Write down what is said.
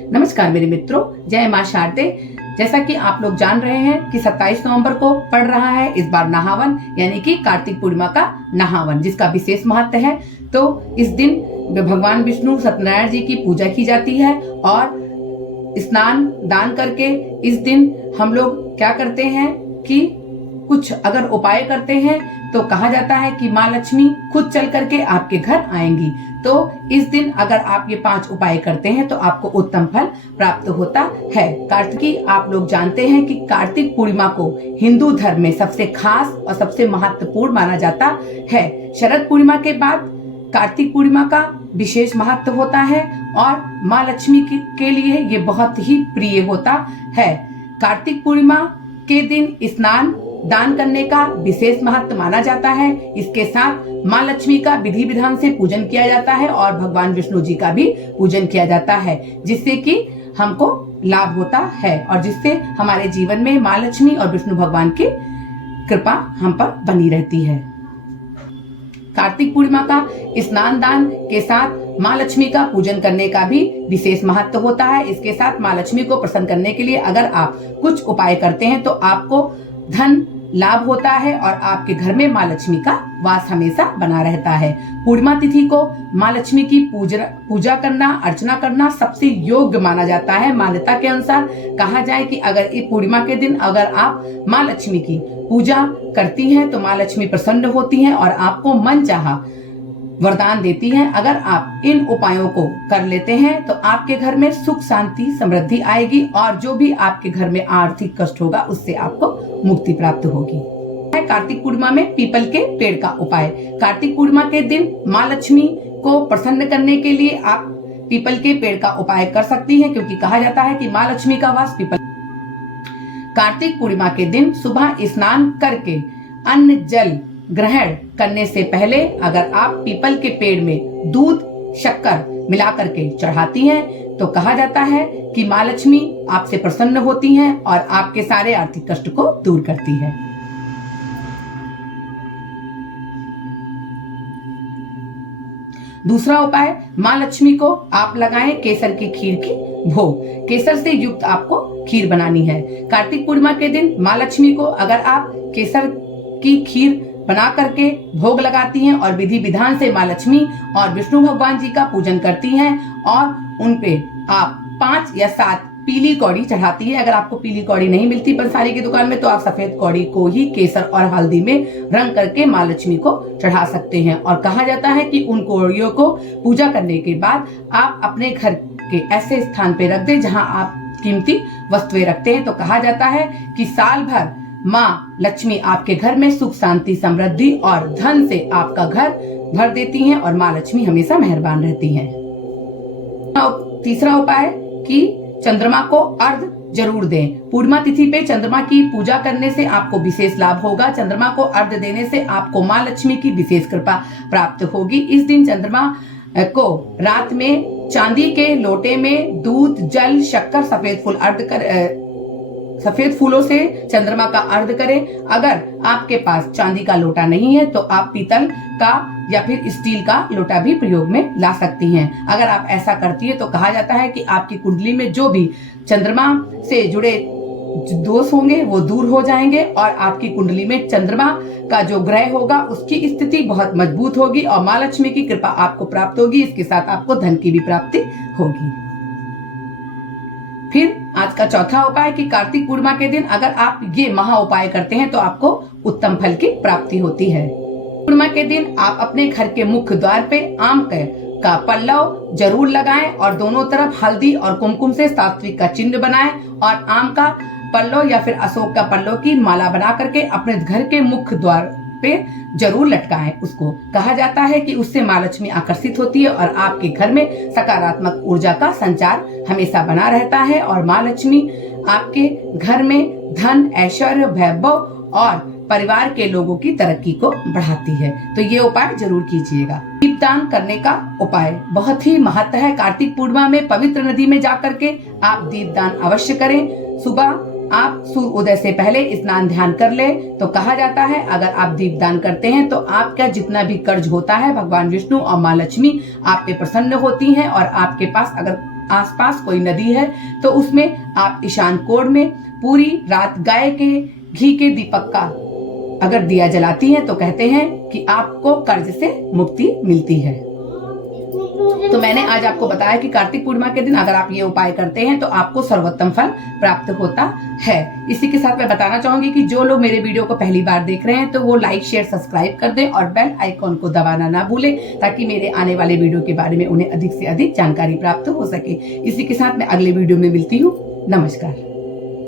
नमस्कार मेरे मित्रों, जय मां शारदे। जैसा कि आप लोग जान रहे हैं कि 27 नवंबर को पड़ रहा है इस बार नहावन, यानी कि कार्तिक पूर्णिमा का नहावन, जिसका विशेष महत्व है। तो इस दिन भगवान विष्णु सत्यनारायण जी की पूजा की जाती है और स्नान दान करके इस दिन हम लोग क्या करते हैं कि कुछ अगर उपाय करते हैं तो कहा जाता है कि माँ लक्ष्मी खुद चल करके आपके घर आएंगी। तो इस दिन अगर आप ये 5 उपाय करते हैं तो आपको उत्तम फल प्राप्त होता है। कार्तिकी आप लोग जानते हैं कि कार्तिक पूर्णिमा को हिंदू धर्म में सबसे खास और सबसे महत्वपूर्ण माना जाता है। शरद पूर्णिमा के बाद कार्तिक पूर्णिमा का विशेष महत्व होता है और माँ लक्ष्मी के लिए ये बहुत ही प्रिय होता है। कार्तिक पूर्णिमा के दिन स्नान दान करने का विशेष महत्व माना जाता है। इसके साथ माँ लक्ष्मी का विधि विधान से पूजन किया जाता है और भगवान विष्णु जी का भी पूजन किया जाता है, जिससे कि हमको लाभ होता है और जिससे हमारे जीवन में माँ लक्ष्मी और विष्णु भगवान की कृपा हम पर बनी रहती है। कार्तिक पूर्णिमा का स्नान दान के साथ माँ लक्ष्मी का पूजन करने का भी विशेष महत्व होता है। इसके साथ माँ लक्ष्मी को प्रसन्न करने के लिए अगर आप कुछ उपाय करते हैं तो आपको धन लाभ होता है और आपके घर में माँ लक्ष्मी का वास हमेशा बना रहता है। पूर्णिमा तिथि को माँ लक्ष्मी की पूजा करना, अर्चना करना सबसे योग्य माना जाता है। मान्यता के अनुसार कहा जाए कि अगर इस पूर्णिमा के दिन अगर आप माँ लक्ष्मी की पूजा करती हैं तो माँ लक्ष्मी प्रसन्न होती हैं और आपको मनचाहा वरदान देती हैं। अगर आप इन उपायों को कर लेते हैं तो आपके घर में सुख शांति समृद्धि आएगी और जो भी आपके घर में आर्थिक कष्ट होगा उससे आपको मुक्ति प्राप्त होगी। कार्तिक पूर्णिमा में पीपल के पेड़ का उपाय। कार्तिक पूर्णिमा के दिन माँ लक्ष्मी को प्रसन्न करने के लिए आप पीपल के पेड़ का उपाय कर सकती हैं, क्योंकि कहा जाता है कि माँ लक्ष्मी का वास पीपल। कार्तिक पूर्णिमा के दिन सुबह स्नान करके अन्न जल ग्रहण करने से पहले अगर आप पीपल के पेड़ में दूध शक्कर मिला करके चढ़ाती हैं तो कहा जाता है कि माँ लक्ष्मी आपसे प्रसन्न होती हैं और आपके सारे आर्थिक कष्ट को दूर करती है। दूसरा उपाय, माँ लक्ष्मी को आप लगाएं केसर की खीर की भोग। केसर से युक्त आपको खीर बनानी है। कार्तिक पूर्णिमा के दिन माँ लक्ष्मी को अगर आप केसर की खीर बना करके भोग लगाती हैं और विधि विधान से माँ लक्ष्मी और विष्णु भगवान जी का पूजन करती हैं और उन पे आप 5 या 7 पीली कौड़ी चढ़ाती है। अगर आपको पीली कौड़ी नहीं मिलती पंसारी की दुकान में तो आप सफेद कौड़ी को ही केसर और हल्दी में रंग करके माँ लक्ष्मी को चढ़ा सकते हैं। और कहा जाता है कि उन कौड़ियों को पूजा करने के बाद आप अपने घर के ऐसे स्थान पे रख दें जहाँ आप कीमती वस्तुएं रखते हैं। तो कहा जाता है कि साल भर माँ लक्ष्मी आपके घर में सुख शांति समृद्धि और धन से आपका घर भर देती हैं और माँ लक्ष्मी हमेशा मेहरबान रहती हैं। तीसरा उपाय कि चंद्रमा को अर्घ जरूर दें। पूर्णिमा तिथि पे चंद्रमा की पूजा करने से आपको विशेष लाभ होगा। चंद्रमा को अर्घ देने से आपको माँ लक्ष्मी की विशेष कृपा प्राप्त होगी। इस दिन चंद्रमा को रात में चांदी के लोटे में दूध जल शक्कर सफेद फूलों से चंद्रमा का अर्घ करें। अगर आपके पास चांदी का लोटा नहीं है तो आप पीतल का या फिर स्टील का लोटा भी प्रयोग में ला सकती हैं। अगर आप ऐसा करती है तो कहा जाता है कि आपकी कुंडली में जो भी चंद्रमा से जुड़े दोष होंगे वो दूर हो जाएंगे और आपकी कुंडली में चंद्रमा का जो ग्रह होगा उसकी स्थिति बहुत मजबूत होगी और माँ लक्ष्मी की कृपा आपको प्राप्त होगी। इसके साथ आपको धन की भी प्राप्ति होगी। फिर आज का चौथा उपाय कि कार्तिक पूर्णिमा के दिन अगर आप ये महा उपाय करते हैं तो आपको उत्तम फल की प्राप्ति होती है। पूर्णिमा के दिन आप अपने घर के मुख्य द्वार पे आम का पल्लव जरूर लगाएं और दोनों तरफ हल्दी और कुमकुम से सात्विक का चिन्ह बनाएं और आम का पल्लव या फिर अशोक का पल्लव की माला बना करके अपने घर के मुख्य द्वार पे जरूर लटकाएं। उसको कहा जाता है कि उससे माँ लक्ष्मी आकर्षित होती है और आपके घर में सकारात्मक ऊर्जा का संचार हमेशा बना रहता है और माँ लक्ष्मी आपके घर में धन ऐश्वर्य वैभव और परिवार के लोगों की तरक्की को बढ़ाती है। तो ये उपाय जरूर कीजिएगा। दीपदान करने का उपाय बहुत ही महत्व है। कार्तिक पूर्णिमा में पवित्र नदी में जाकर के आप दीपदान अवश्य करें। सुबह आप सूर्य उदय से पहले स्नान ध्यान कर ले तो कहा जाता है अगर आप दीपदान करते हैं तो आपका जितना भी कर्ज होता है भगवान विष्णु और माँ लक्ष्मी आप पे प्रसन्न होती हैं और आपके पास अगर आसपास कोई नदी है तो उसमें आप ईशान कोण में पूरी रात गाय के घी के दीपक का अगर दिया जलाती हैं तो कहते हैं कि आपको कर्ज से मुक्ति मिलती है। तो मैंने आज आपको बताया कि कार्तिक पूर्णिमा के दिन अगर आप ये उपाय करते हैं तो आपको सर्वोत्तम फल प्राप्त होता है। इसी के साथ मैं बताना चाहूंगी कि जो लोग मेरे वीडियो को पहली बार देख रहे हैं तो वो लाइक शेयर सब्सक्राइब कर दें और बेल आइकॉन को दबाना ना भूलें, ताकि मेरे आने वाले वीडियो के बारे में उन्हें अधिक से अधिक जानकारी प्राप्त हो सके। इसी के साथ मैं अगले वीडियो में मिलती हूँ। नमस्कार।